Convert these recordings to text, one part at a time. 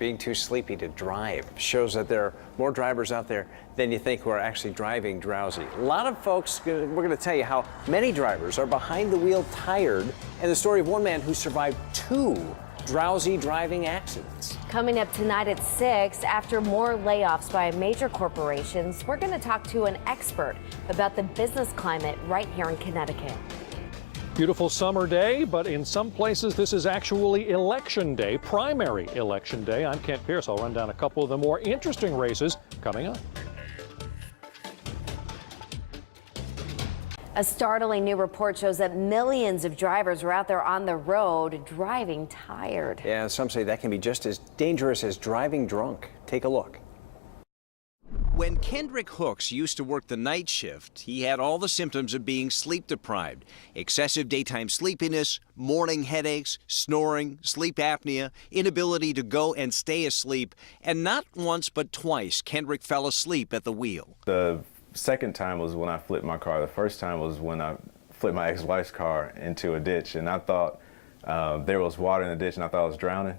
Being too sleepy to drive shows that there are more drivers out there than you think who are actually driving drowsy. A lot of folks, we're going to tell you how many drivers are behind the wheel tired, and the story of one man who survived 2 drowsy driving accidents. Coming up tonight at 6, after more layoffs by major corporations, we're going to talk to an expert about the business climate right here in Connecticut. Beautiful summer day, but in some places this is actually election day, primary election day. I'm Kent Pierce. I'll run down a couple of the more interesting races coming up. A startling new report shows that millions of drivers are out there on the road driving tired. Yeah, some say that can be just as dangerous as driving drunk. Take a look. When Kendrick Hooks used to work the night shift, he had all the symptoms of being sleep deprived. Excessive daytime sleepiness, morning headaches, snoring, sleep apnea, inability to go and stay asleep. And not once but twice, Kendrick fell asleep at the wheel. The second time was when I flipped my car. The first time was when I flipped my ex-wife's car into a ditch. And I thought there was water in the ditch and I thought I was drowning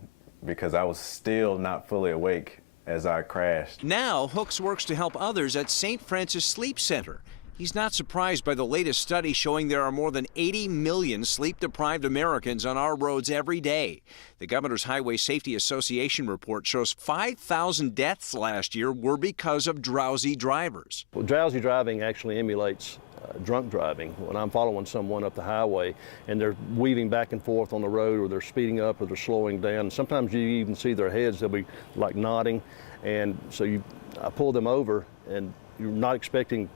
because I was still not fully awake as I crashed. Now, Hooks works to help others at St. Francis Sleep Center. He's not surprised by the latest study showing there are more than 80 million sleep-deprived Americans on our roads every day. The Governor's Highway Safety Association report shows 5,000 deaths last year were because of drowsy drivers. Well, drowsy driving actually emulates drunk driving. When I'm following someone up the highway and they're weaving back and forth on the road, or they're speeding up or they're slowing down, sometimes you even see their heads, they'll be like nodding, and so I pull them over and you're not expecting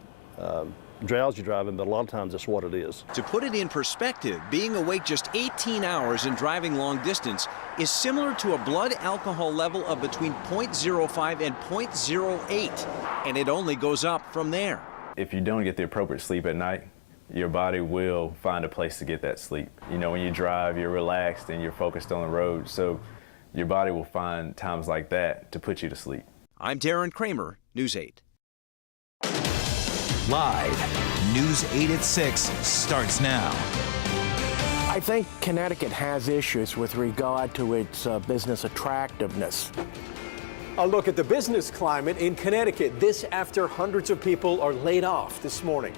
drowsy driving, but a lot of times that's what it is. To put it in perspective, being awake just 18 hours and driving long distance is similar to a blood alcohol level of between 0.05 and 0.08, and it only goes up from there. If you don't get the appropriate sleep at night, your body will find a place to get that sleep. You know, when you drive, you're relaxed and you're focused on the road, so your body will find times like that to put you to sleep. I'm Darren Kramer, News 8. Live, News 8 at 6 starts now. I think Connecticut has issues with regard to its business attractiveness. A look at the business climate in Connecticut. This after hundreds of people are laid off this morning.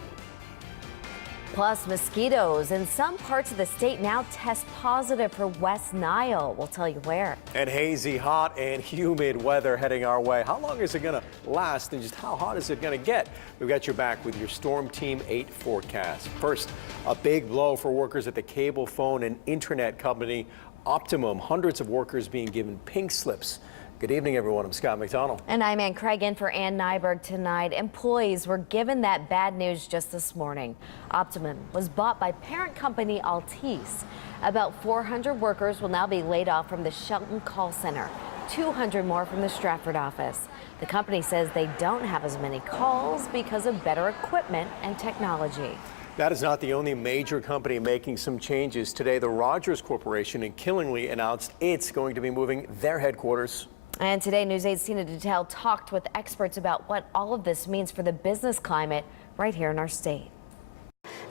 Plus, mosquitoes in some parts of the state now test positive for West Nile. We'll tell you where. And hazy, hot, and humid weather heading our way. How long is it going to last, and just how hot is it going to get? We've got your back with your Storm Team 8 forecast. First, a big blow for workers at the cable phone and internet company Optimum. Hundreds of workers being given pink slips. Good evening, everyone. I'm Scott McDonald. And I'm Ann Craig in for Ann Nyberg tonight. Employees were given that bad news just this morning. Optimum was bought by parent company Altice. About 400 workers will now be laid off from the Shelton call center, 200 more from the Stratford office. The company says they don't have as many calls because of better equipment and technology. That is not the only major company making some changes. Today, the Rogers Corporation in Killingly announced it's going to be moving their headquarters. And today, News 8's Tina Detail talked with experts about what all of this means for the business climate right here in our state.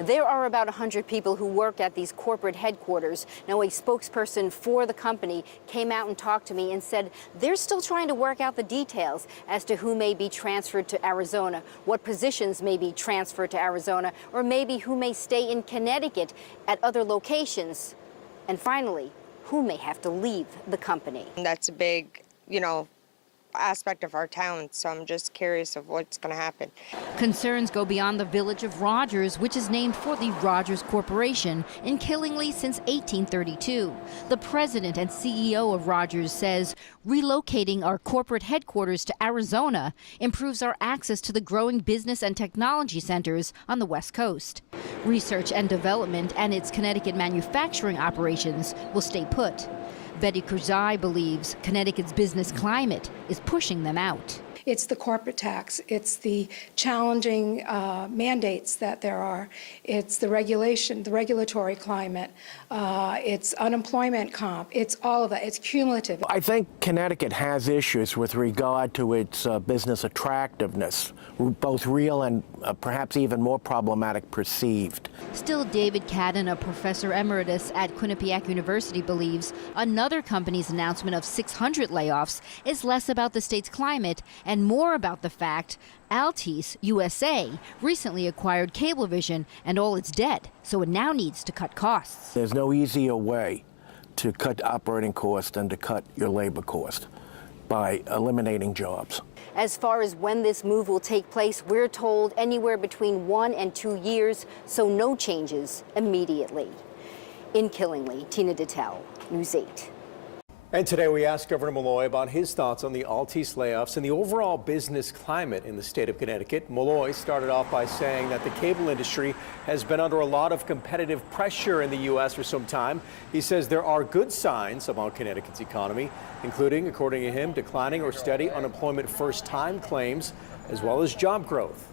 There are about 100 people who work at these corporate headquarters. Now, a spokesperson for the company came out and talked to me and said they're still trying to work out the details as to who may be transferred to Arizona, what positions may be transferred to Arizona, or maybe who may stay in Connecticut at other locations. And finally, who may have to leave the company. That's a big, aspect of our town, so I'm just curious of what's going to happen. Concerns go beyond the village of Rogers, which is named for the Rogers Corporation in Killingly since 1832. The president and CEO of Rogers says relocating our corporate headquarters to Arizona improves our access to the growing business and technology centers on the West Coast. Research and development and its Connecticut manufacturing operations will stay put. Betty Kurzai believes Connecticut's business climate is pushing them out. It's the corporate tax. It's the challenging mandates that there are. It's the regulation, the regulatory climate. It's unemployment comp. It's all of that. It's cumulative. I think Connecticut has issues with regard to its business attractiveness, both real and perhaps even more problematic perceived. Still, David Cadden, a professor emeritus at Quinnipiac University, believes another company's announcement of 600 layoffs is less about the state's climate and more about the fact Altice USA recently acquired Cablevision and all its debt, so it now needs to cut costs. There's no easier way to cut operating costs than to cut your labor cost by eliminating jobs. As far as when this move will take place, we're told anywhere between 1 and 2 years, so no changes immediately. In Killingly, Tina Dittel, News 8. And today we asked Governor Malloy about his thoughts on the Altice layoffs and the overall business climate in the state of Connecticut. Malloy started off by saying that the cable industry has been under a lot of competitive pressure in the U.S. for some time. He says there are good signs about Connecticut's economy, including, according to him, declining or steady unemployment first-time claims, as well as job growth.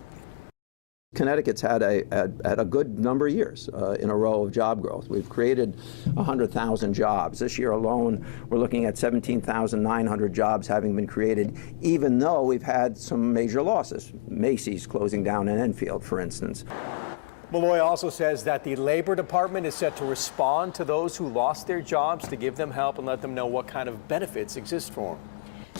Connecticut's had a good number of years in a row of job growth. We've created 100,000 jobs. This year alone, we're looking at 17,900 jobs having been created, even though we've had some major losses. Macy's closing down in Enfield, for instance. Malloy also says that the Labor Department is set to respond to those who lost their jobs to give them help and let them know what kind of benefits exist for them.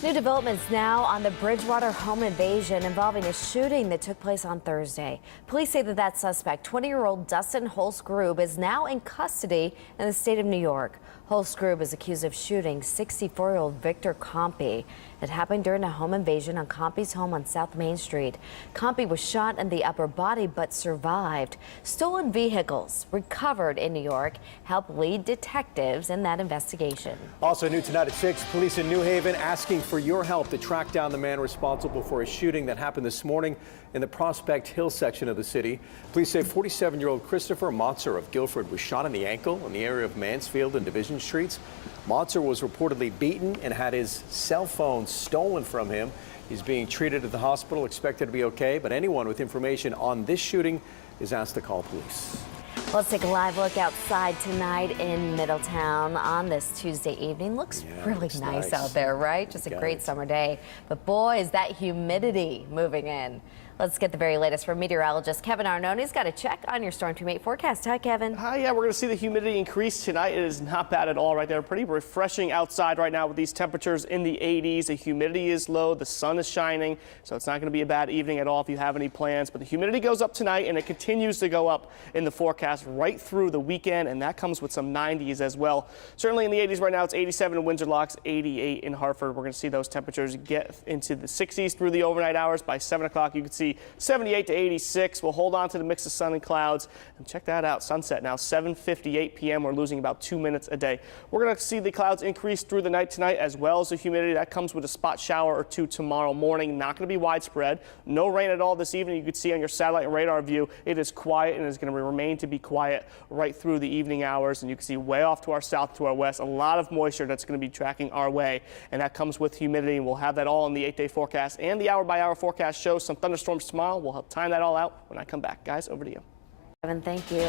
New developments now on the Bridgewater home invasion involving a shooting that took place on Thursday. Police say that suspect, 20-year-old Dustin Holzgrube, is now in custody in the state of New York. Holzgrube is accused of shooting 64-year-old Victor Compy. It happened during a home invasion on Compy's home on South Main Street. Compy was shot in the upper body but survived. Stolen vehicles recovered in New York help lead detectives in that investigation. Also new tonight at 6, police in New Haven asking for your help to track down the man responsible for a shooting that happened this morning in the Prospect Hill section of the city. Police say 47-year-old Christopher Motzer of Guilford was shot in the ankle in the area of Mansfield and Division Streets. Motzer was reportedly beaten and had his cell phone stolen from him. He's being treated at the hospital, expected to be okay, but anyone with information on this shooting is asked to call police. Let's take a live look outside tonight in Middletown on this Tuesday evening. Looks really nice out there, right? Just a great summer day. But boy, is that humidity moving in. Let's get the very latest from meteorologist Kevin Arnone. He's got a check on your Storm Team 8 forecast. Hi, Kevin. Hi, yeah, we're going to see the humidity increase tonight. It is not bad at all right there. Pretty refreshing outside right now with these temperatures in the 80s. The humidity is low. The sun is shining, so it's not going to be a bad evening at all if you have any plans. But the humidity goes up tonight, and it continues to go up in the forecast right through the weekend, and that comes with some 90s as well. Certainly in the 80s right now, it's 87 in Windsor Locks, 88 in Hartford. We're going to see those temperatures get into the 60s through the overnight hours. By 7 o'clock, you can see 78 to 86. We'll hold on to the mix of sun and clouds. And check that out. Sunset now 7:58 p.m. We're losing about 2 minutes a day. We're going to see the clouds increase through the night tonight, as well as the humidity. That comes with a spot shower or two tomorrow morning. Not going to be widespread. No rain at all this evening. You can see on your satellite and radar view, it is quiet and is going to remain to be quiet right through the evening hours. And you can see way off to our south, to our west, a lot of moisture that's going to be tracking our way. And that comes with humidity. And we'll have that all in the 8-day forecast, and the hour-by-hour forecast shows some thunderstorms tomorrow. We'll help time that all out when I come back. Guys, over to you. Kevin, thank you.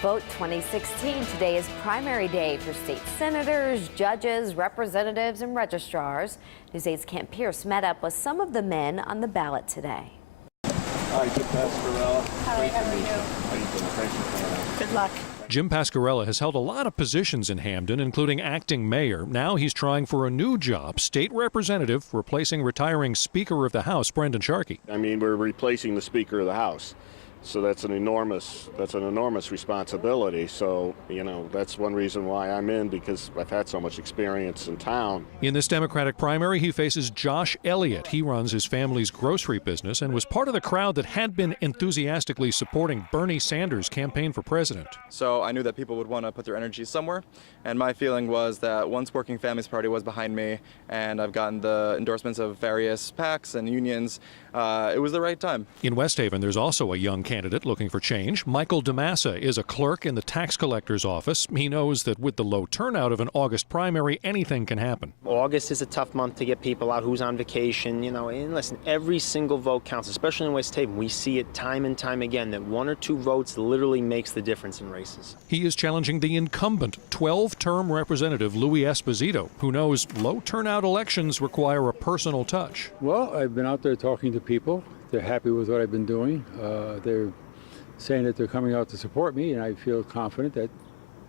Vote 2016. Today is primary day for state senators, judges, representatives, and registrars. News 8's Kent Pierce met up with some of the men on the ballot today. Hi, Jim Pascarella. Hi, how are you? How you doing? Thanks for coming out. Good luck. Jim Pascarella has held a lot of positions in Hamden, including acting mayor. Now he's trying for a new job, state representative, replacing retiring Speaker of the House, Brendan Sharkey. I mean, we're replacing the Speaker of the House. So that's an enormous responsibility. So, you know, that's one reason why I'm in, because I've had so much experience in town. In this Democratic primary, he faces Josh Elliott. He runs his family's grocery business and was part of the crowd that had been enthusiastically supporting Bernie Sanders' campaign for president. So I knew that people would want to put their energy somewhere. And my feeling was that once Working Families Party was behind me and I've gotten the endorsements of various PACs and unions, it was the right time. In West Haven, there's also a young candidate looking for change. Michael DeMassa is a clerk in the tax collector's office. He knows that with the low turnout of an August primary, anything can happen. August is a tough month to get people out who's on vacation, and listen, every single vote counts, especially in West Haven. We see it time and time again that 1 or 2 votes literally makes the difference in races. He is challenging the incumbent 12-term Representative Louis Esposito, who knows low turnout elections require a personal touch. Well, I've been out there talking to people. They're happy with what I've been doing. They're saying that they're coming out to support me, and I feel confident that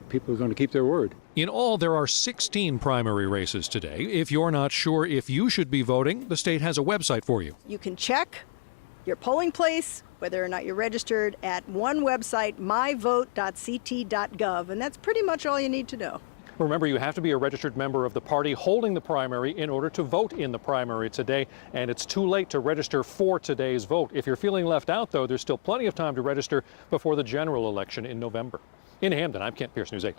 people are going to keep their word. In all, there are 16 primary races today. If you're not sure if you should be voting, the state has a website for you. You can check your polling place, whether or not you're registered, at one website, myvote.ct.gov, and that's pretty much all you need to know. Remember, you have to be a registered member of the party holding the primary in order to vote in the primary today, and it's too late to register for today's vote. If you're feeling left out, though, there's still plenty of time to register before the general election in November. In Hamden, I'm Kent Pierce, News 8.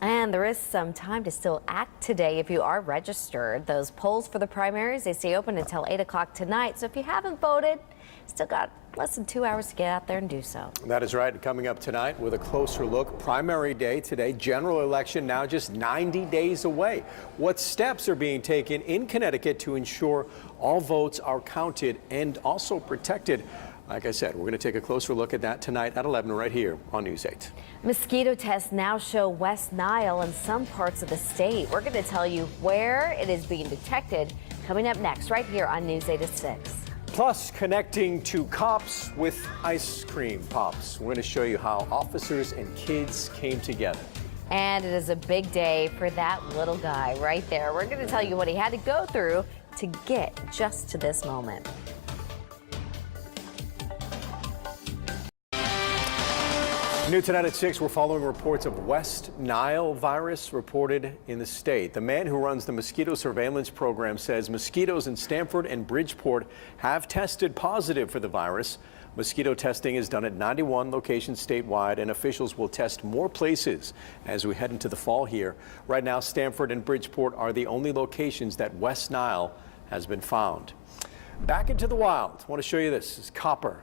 And there is some time to still act today if you are registered. Those polls for the primaries, they stay open until 8 o'clock tonight. So if you haven't voted, still got less than 2 hours to get out there and do so. That is right. Coming up tonight with a closer look, primary day today, general election now just 90 days away. What steps are being taken in Connecticut to ensure all votes are counted and also protected? Like I said, we're going to take a closer look at that tonight at 11 right here on News 8. Mosquito tests now show West Nile in some parts of the state. We're going to tell you where it is being detected coming up next right here on News 8 at 6. Plus, connecting to cops with ice cream pops. We're going to show you how officers and kids came together. And it is a big day for that little guy right there. We're going to tell you what he had to go through to get just to this moment. New tonight at 6, we're following reports of West Nile virus reported in the state. The man who runs the mosquito surveillance program says mosquitoes in Stamford and Bridgeport have tested positive for the virus. Mosquito testing is done at 91 locations statewide, and officials will test more places as we head into the fall here. Right now, Stamford and Bridgeport are the only locations that West Nile has been found. Back into the wild. I want to show you this. This is copper.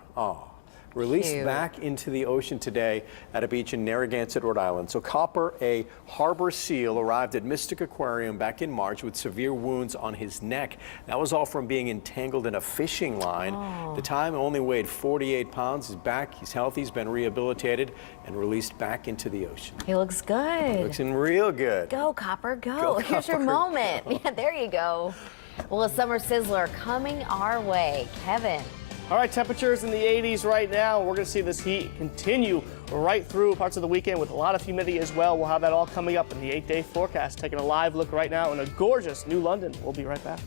Released back into the ocean today at a beach in Narragansett, Rhode Island. So Copper, a harbor seal, arrived at Mystic Aquarium back in March with severe wounds on his neck. That was all from being entangled in a fishing line. The time only weighed 48 pounds. He's back. He's healthy. He's been rehabilitated and released back into the ocean. He looks good. Looking real good. Go, Copper, go. Here's your moment. Yeah, there you go. Well, a summer sizzler coming our way. Kevin. All right, temperatures in the 80s right now. We're going to see this heat continue right through parts of the weekend with a lot of humidity as well. We'll have that all coming up in the 8-day forecast. Taking a live look right now in a gorgeous New London. We'll be right back.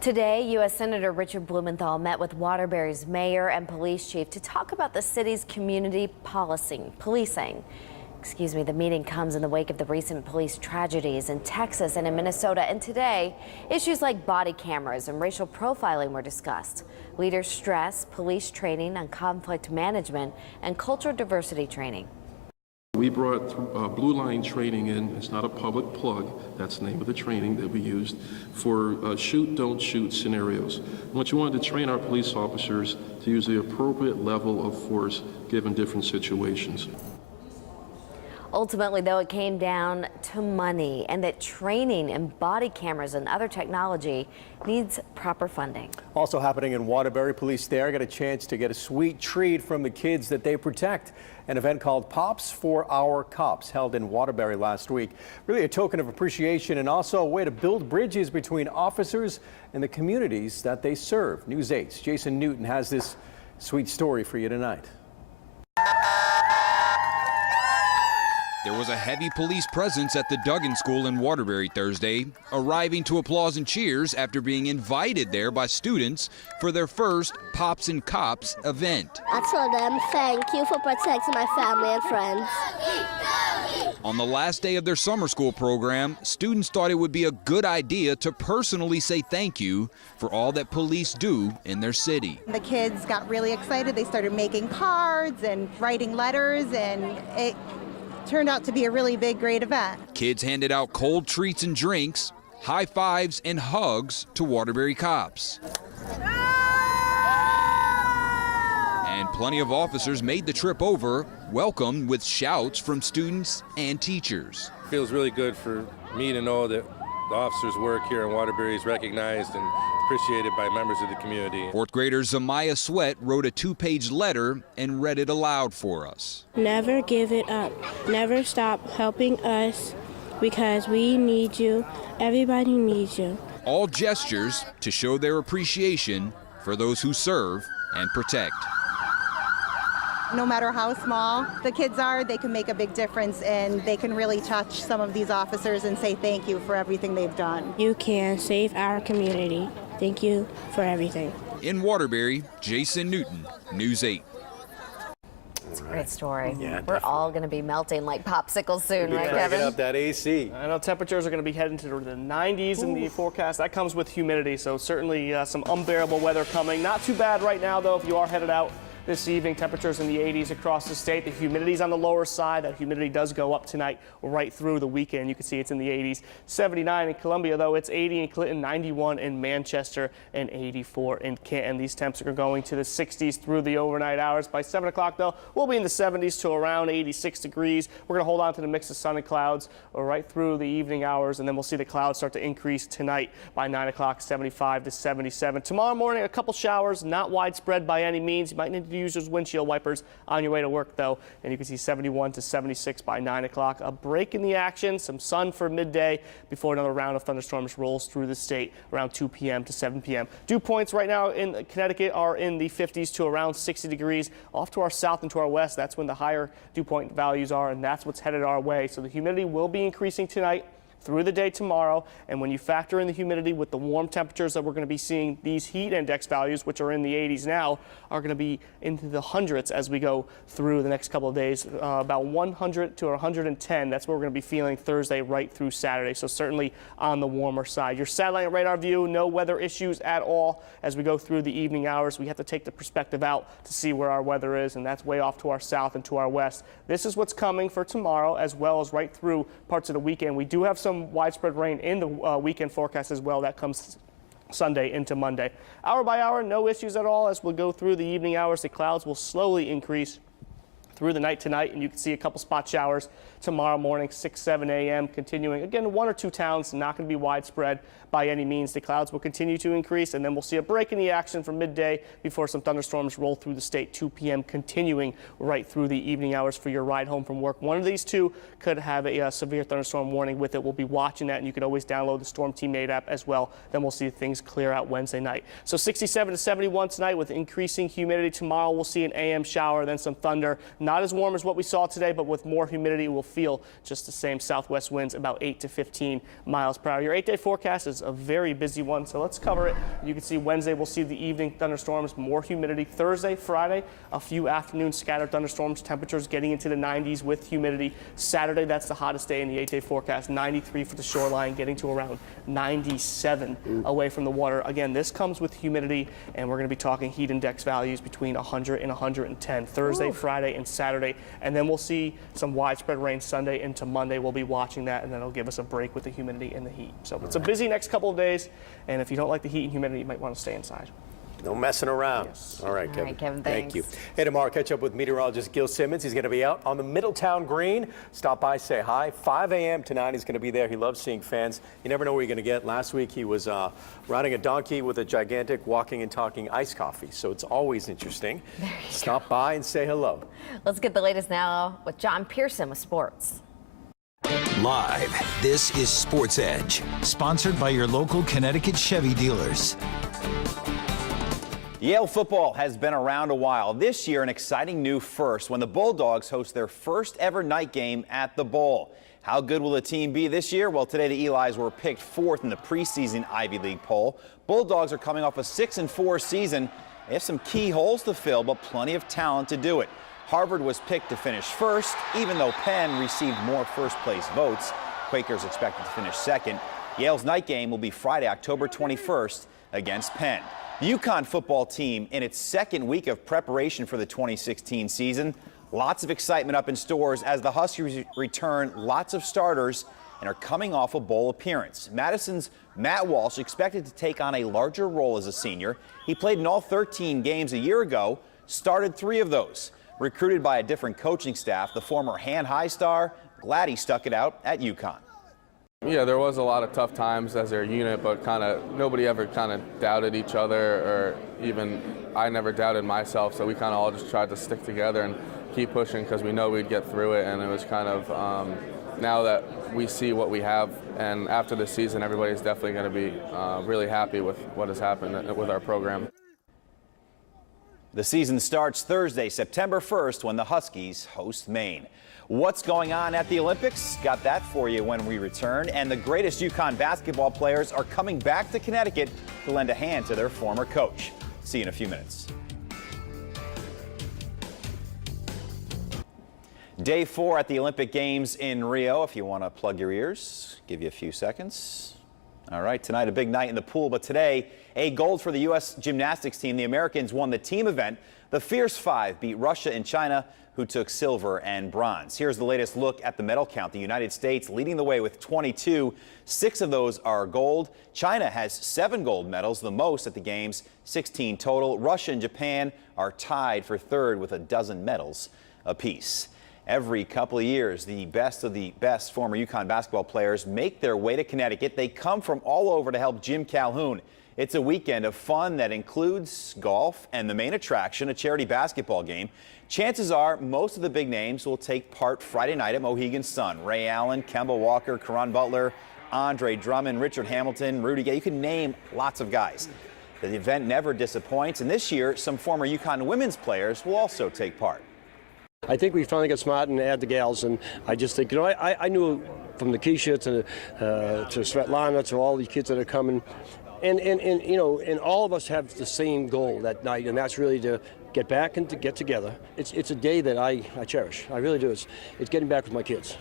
Today, U.S. Senator Richard Blumenthal met with Waterbury's mayor and police chief to talk about the city's community policing. The meeting comes in the wake of the recent police tragedies in Texas and in Minnesota. And today, issues like body cameras and racial profiling were discussed. Leaders stress police training on conflict management and cultural diversity training. We brought Blue Line training in. It's not a public plug. That's the name of the training that we used for shoot, don't shoot scenarios. What you wanted to train our police officers to use the appropriate level of force given different situations. Ultimately, though, it came down to money and that training in body cameras and other technology needs proper funding. Also happening in Waterbury, police there got a chance to get a sweet treat from the kids that they protect. An event called Pops for Our Cops held in Waterbury last week. Really a token of appreciation and also a way to build bridges between officers and the communities that they serve. News 8's Jason Newton has this sweet story for you tonight. There was a heavy police presence at the Duggan School in Waterbury Thursday, arriving to applause and cheers after being invited there by students for their first Pops and Cops event. I told them, thank you for protecting my family and friends. On the last day of their summer school program, students thought it would be a good idea to personally say thank you for all that police do in their city. The kids got really excited. They started making cards and writing letters, and it turned out to be a really big, great event. Kids handed out cold treats and drinks, high fives and hugs to Waterbury cops. And plenty of officers made the trip over, welcomed with shouts from students and teachers. Feels really good for me to know that the officers' work here in Waterbury is recognized and appreciated by members of the community. Fourth grader Zamaya Sweat wrote a 2-page letter and read it aloud for us. Never give it up. Never stop helping us because we need you. Everybody needs you. All gestures to show their appreciation for those who serve and protect. No matter how small the kids are, they can make a big difference, and they can really touch some of these officers and say thank you for everything they've done. You can save our community. Thank you for everything. In Waterbury, Jason Newton, News 8. It's a great story. Yeah, we're all going to be melting like popsicles soon, right, Kevin? Up that AC. I know temperatures are going to be heading to the 90s in the forecast. That comes with humidity, so certainly some unbearable weather coming. Not too bad right now, though, if you are headed out this evening. Temperatures in the 80s across the state. The humidity's on the lower side. That humidity does go up tonight right through the weekend. You can see it's in the 80s. 79 in Columbia, though. It's 80 in Clinton, 91 in Manchester, and 84 in Canton. These temps are going to the 60s through the overnight hours. By 7 o'clock, though, we'll be in the 70s to around 86 degrees. We're going to hold on to the mix of sun and clouds right through the evening hours, and then we'll see the clouds start to increase tonight. By 9 o'clock, 75 to 77. Tomorrow morning, a couple showers, not widespread by any means. You might need to use those windshield wipers on your way to work, though, and you can see 71 to 76 by 9 o'clock. A break in the action, some sun for midday before another round of thunderstorms rolls through the state around 2 p.m. to 7 p.m. Dew points right now in Connecticut are in the 50s to around 60 degrees. Off to our south and to our west, that's when the higher dew point values are, and that's what's headed our way. So the humidity will be increasing tonight through the day tomorrow, and when you factor in the humidity with the warm temperatures that we're going to be seeing, these heat index values, which are in the 80s now, are going to be into the hundreds as we go through the next couple of days, about 100 to 110. That's what we're going to be feeling Thursday right through Saturday, so certainly on the warmer side. Your satellite radar view, no weather issues at all as we go through the evening hours. We have to take the perspective out to see where our weather is, and that's way off to our south and to our west. This is what's coming for tomorrow as well as right through parts of the weekend. We do have some widespread rain in the weekend forecast as well. That comes Sunday into Monday. Hour by hour, no issues at all as we'll go through the evening hours. The clouds will slowly increase through the night tonight, and you can see a couple spot showers tomorrow morning, 6, 7 a.m. continuing. Again, 1 or 2 towns, not going to be widespread by any means. The clouds will continue to increase, and then we'll see a break in the action from midday before some thunderstorms roll through the state, 2 p.m. continuing right through the evening hours for your ride home from work. One of these two could have a severe thunderstorm warning with it. We'll be watching that, and you can always download the Storm Team 8 app as well. Then we'll see things clear out Wednesday night. So 67 to 71 tonight with increasing humidity. Tomorrow we'll see an AM shower, then some thunder. Not as warm as what we saw today, but with more humidity, we'll feel just the same. Southwest winds about 8 to 15 miles per hour. Your 8-day forecast is a very busy one, so let's cover it. You can see Wednesday we'll see the evening thunderstorms, more humidity. Thursday, Friday, a few afternoon scattered thunderstorms, temperatures getting into the 90s with humidity. Saturday, that's the hottest day in the 8-day forecast, 93 for the shoreline, getting to around 97 away from the water. Again, this comes with humidity, and we're going to be talking heat index values between 100 and 110 Thursday, Friday, and Saturday. And then we'll see some widespread rain Sunday into Monday. We'll be watching that, and then it'll give us a break with the humidity and the heat. So it's a busy next couple of days, and if you don't like the heat and humidity, you might want to stay inside. No messing around. Yes. All right, Kevin. All right, Kevin, Thank you. thanks. Hey, tomorrow, catch up with meteorologist Gil Simmons. He's going to be out on the Middletown Green. Stop by, say hi. 5 a.m. tonight, he's going to be there. He loves seeing fans. You never know where you're going to get. Last week, he was riding a donkey with a gigantic walking and talking iced coffee. So it's always interesting. Stop by and say hello. Let's get the latest now with John Pearson with sports. Live, this is Sports Edge, sponsored by your local Connecticut Chevy dealers. Yale football has been around a while. This year, an exciting new first when the Bulldogs host their first ever night game at the Bowl. How good will the team be this year? Well, today the Elis were picked 4th in the preseason Ivy League poll. Bulldogs are coming off a 6-4 season. They have some key holes to fill, but plenty of talent to do it. Harvard was picked to finish first, even though Penn received more first-place votes. Quakers expected to finish second. Yale's night game will be Friday, October 21st against Penn. The UConn football team in its second week of preparation for the 2016 season. Lots of excitement up in stores as the Huskies return lots of starters and are coming off a bowl appearance. Madison's Matt Walsh expected to take on a larger role as a senior. He played in all 13 games a year ago, started 3 of those. Recruited by a different coaching staff, the former hand-high star glad he stuck it out at UConn. Yeah, there was a lot of tough times as their unit, but nobody ever doubted each other, or even I never doubted myself. So we all just tried to stick together and keep pushing because we know we'd get through it. And it was now that we see what we have, and after this season, everybody's definitely going to be really happy with what has happened with our program. The season starts Thursday, September 1st, when the Huskies host Maine. What's going on at the Olympics? Got that for you when we return. And the greatest UConn basketball players are coming back to Connecticut to lend a hand to their former coach. See you in a few minutes. Day 4 at the Olympic Games in Rio. If you want to plug your ears, give you a few seconds. All right, tonight a big night in the pool, but today a gold for the U.S. gymnastics team. The Americans won the team event. The Fierce Five beat Russia and China, who took silver and bronze. Here's the latest look at the medal count. The United States leading the way with 22. 6 of those are gold. China has 7 gold medals, the most at the Games, 16 total. Russia and Japan are tied for 3rd with a dozen medals apiece. Every couple of years, the best of the best former UConn basketball players make their way to Connecticut. They come from all over to help Jim Calhoun. It's a weekend of fun that includes golf and the main attraction, a charity basketball game. Chances are most of the big names will take part Friday night at Mohegan Sun. Ray Allen, Kemba Walker, Caron Butler, Andre Drummond, Richard Hamilton, Rudy Gay. You can name lots of guys. The event never disappoints, and this year some former UConn women's players will also take part. I think we finally got smart and add the gals, and I just think, I knew from the Keisha to Svetlana to all these kids that are coming, and all of us have the same goal that night, and that's really to get back and to get together. It's a day that I cherish. I really do. It's getting back with my kids.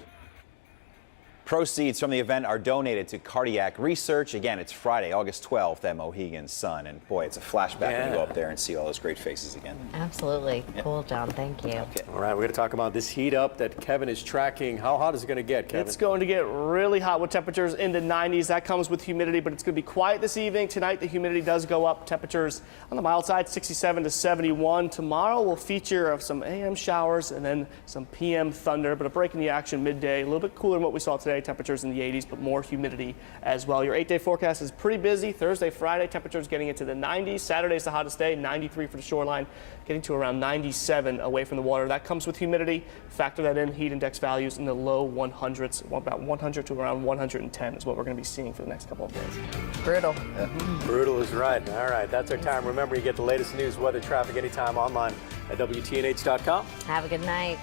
Proceeds from the event are donated to cardiac research. Again, it's Friday, August 12th at Mohegan Sun. And boy, it's a flashback when you go up there and see all those great faces again. Absolutely. Yeah. Cool, John. Thank you. Okay. All right, we're going to talk about this heat up that Kevin is tracking. How hot is it going to get, Kevin? It's going to get really hot with temperatures in the 90s. That comes with humidity, but it's going to be quiet this evening. Tonight, the humidity does go up. Temperatures on the mild side, 67 to 71. Tomorrow will feature some AM showers and then some PM thunder, but a break in the action midday. A little bit cooler than what we saw today. Temperatures in the 80s, but more humidity as well. Your 8-day forecast is pretty busy. Thursday, Friday, temperatures getting into the 90s. Saturday's the hottest day, 93 for the shoreline, getting to around 97 away from the water. That comes with humidity. Factor that in, heat index values in the low 100s, about 100 to around 110 is what we're going to be seeing for the next couple of days. Brutal. Brutal is right. All right, that's our time. Remember, you get the latest news, weather, traffic anytime online at WTNH.com. Have a good night.